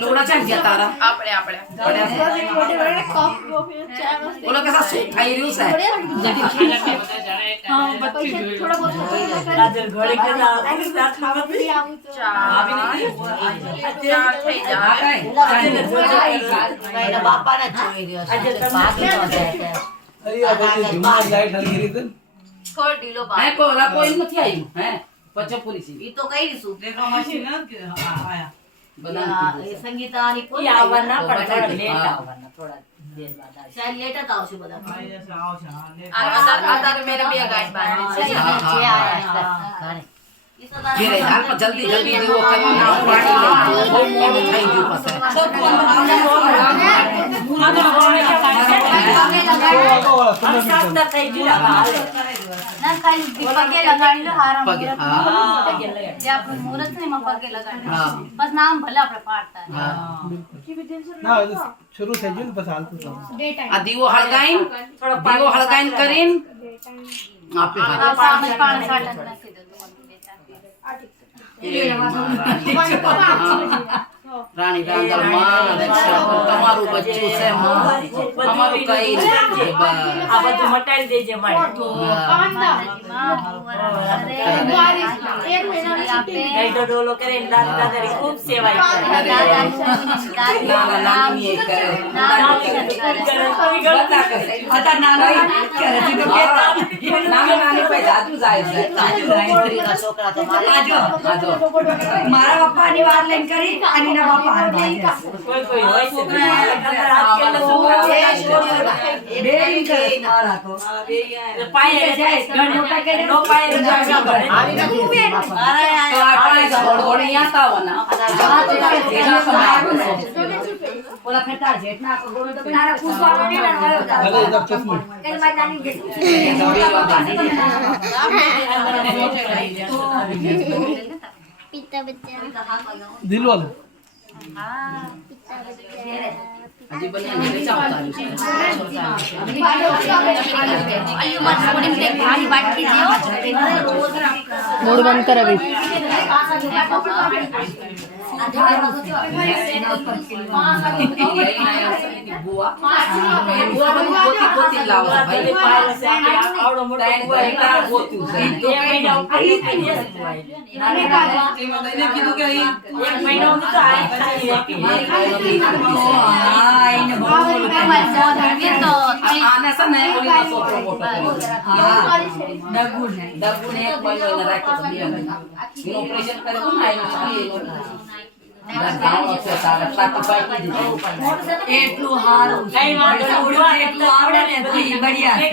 લોડા ચાલ ગયા તારા આપણે બોલો કે શું થઈ રહ્યું છે બાપાને જોઈ રહ્યો છે ભાગી ન જાય અરે આ બધી જુમાર લાઈટ હલી રહી છે થોડો ઢીલો હે કોલા કોઈ નથી આવ્યું હે પછી પૂરી સી ઈ તો કઈ રીશું બધા એ સંગીતાની કોઈ આવવાના પણ થોડા લેટ આવવાના થોડા દેર બાદ આવશે. શાયદ લેટ જ આવશે બધા આધાર મેરે બે ગાઈડ બાંધી છે જે આયા ઘરે ઘેરે હાલ પણ જલ્દી જલ્દી જેવો કરી ના પાડી લે બહુ મોડું થઈ ગયું પછી ના ખાલી પગે લગાડી લો હારા પગે હા જે આપણું મુહૂર્ત છે એમાં પગે લગાડી હા બસ નામ ભલે આપણે પાડતા હા ના શરૂ થઈ ગયું ને પછી હાલતું થયું આ દીવો હળગાઈન કરીને આપે હા પાણી સાટન નથી રાણી રાંગલ માં તમારું બચ્ચું છે અમારું કઈ નથી આ બધું મટાડી દેજે મારી કઈ તો ડોલો કરે ને દાદા દાદાની ખૂબ સેવાય કરે નાના નાની એ કરે નાના નાની પાસે જાદુ જાય છે છોકરીના છોકરા તો મારા પપ્પાની વાર લઈને કરી અને એના બાપા હાર ભાગે કોઈ કોઈ હોય છે આજકાલના છોકરાઓ બે ઈ કરે મારા તો પાયે જાય ઘણી વખત નો પાયે જાય આવી નથી તો આ પાણી ઘોડી આતા હોના ઓલા ફેટા જેટના ગોળો તો નારા પૂછવા ને ના આવ્યો ભલે જબ ચશ્મા કે મારી નાની ગઈ પિતા બચ્ચા દિલવાલ હજી બને નહીં ચાવતા અયુમાં થોડી બ્રેક ભારી બાટકી દેવો મૂડ બંધ કરાવી બુઆ પોતી લાવો ભાઈ આવડો મોટો ગોત્યું છે બે મહિના ઉપર કીધું કે એક મહિનો તો આ ખાલી હા એને બહુ આને છે ને ઓલી છોકરો મોટો હા ડગુ ને ડબુને એક મહિનો એને રાખ્યો તો બે મહિના એનું ઓપરેશન કર્યું ને એનું એટલું હારું કઈ વાંધો નહીં, ઉડવા એટલું આવડે ને તો ઈ બઢિયા છે